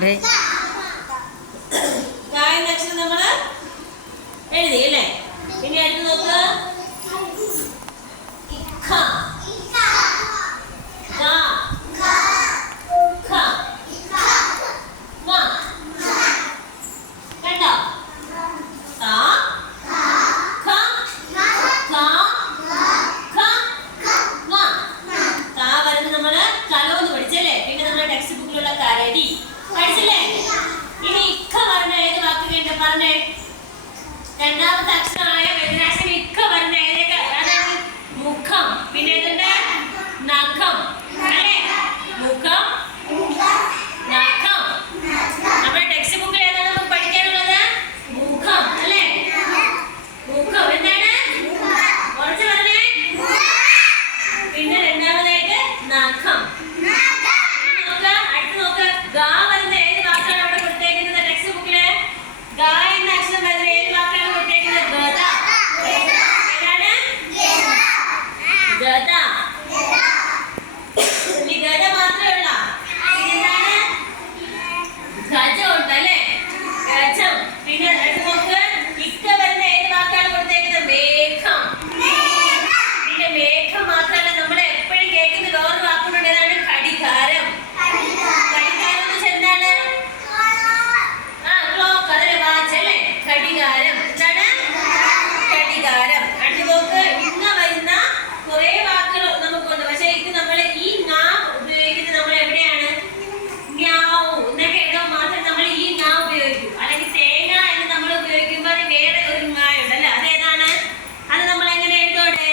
എന്ന അക്ഷരം നമ്മൾ എഴുതി അല്ലേ? പിന്നെ അടുത്ത് നോക്ക്. രണ്ടാമത്തെ അക്ഷരമായ വ്യഞ്ജനാക്ഷരം ഇക്ക വരുന്ന അതാണ് മുഖം. പിന്നെ ഏതുണ്ട്? നഖം അല്ലേ? മുഖം, നഖം. നമ്മുടെ ടെക്സ്റ്റ് ബുക്കിൽ ഏതാണ് നമുക്ക് പഠിക്കാനുള്ളത്? മുഖം അല്ലേ? മുഖം എന്താണ്? കുറച്ച് പറഞ്ഞേ. പിന്നെ രണ്ടാമതായിട്ട് നഖം. നോക്ക, അടുത്ത് നോക്ക്. ഗ വരുന്ന ഏത് വാക്കാണ് അവിടെ കൊടുത്തേക്കുന്നത് ടെക്സ്റ്റ് ബുക്കില്? ഗ എന്ന അക്ഷരം വരുന്ന ഏത് വാക്കാണ് കൊടുത്തേക്കുന്നത്? ഗദ. ഏതാണ്? ഗദ. ഈ ഗദ മാത്രമേ ഉള്ള? ഇതെന്താണ്? ഗജം ഉണ്ട് അല്ലേ? ഗജം. പിന്നെ അടുത്ത് നോക്ക്. ഇക്ക വരുന്ന ഏത് വാക്കാണ് കൊടുത്തേക്കുന്നത്? മേഘം. പിന്നെ മേഘം മാത്രമല്ല, നമ്മൾ എപ്പോഴും കേൾക്കുന്ന വേറൊരു വാക്കുണ്ട്. ഏതാണ്? ഘടികാരം. ഘടികാരം എന്ന് വെച്ചാൽ എന്താണ്? ക്ലോക്ക്, അതിലെ വാച്ച് അല്ലേ? ഘടികാരം. എന്താണ്? ഘടികാരം. അടുത്ത് നോക്ക്. ഇങ്ങ വരുന്ന കുറെ വാക്കുകൾ നമുക്കുണ്ട്. പക്ഷെ ഇത് നമ്മൾ ഈ നാം ഉപയോഗിക്കുന്നത് നമ്മൾ എവിടെയാണ്? മ്യാവ് എന്നൊക്കെ എഴുതാൻ മാത്രം നമ്മൾ ഈ നാം ഉപയോഗിക്കും. അല്ലെങ്കിൽ തേങ്ങ എന്ന് നമ്മൾ ഉപയോഗിക്കുമ്പോൾ അത് വേറെ ഒരു മായുണ്ട് അല്ലേ? അതേതാണ്? അത് നമ്മൾ എങ്ങനെ എഴുതോടെ?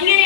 ഇങ്ങനെ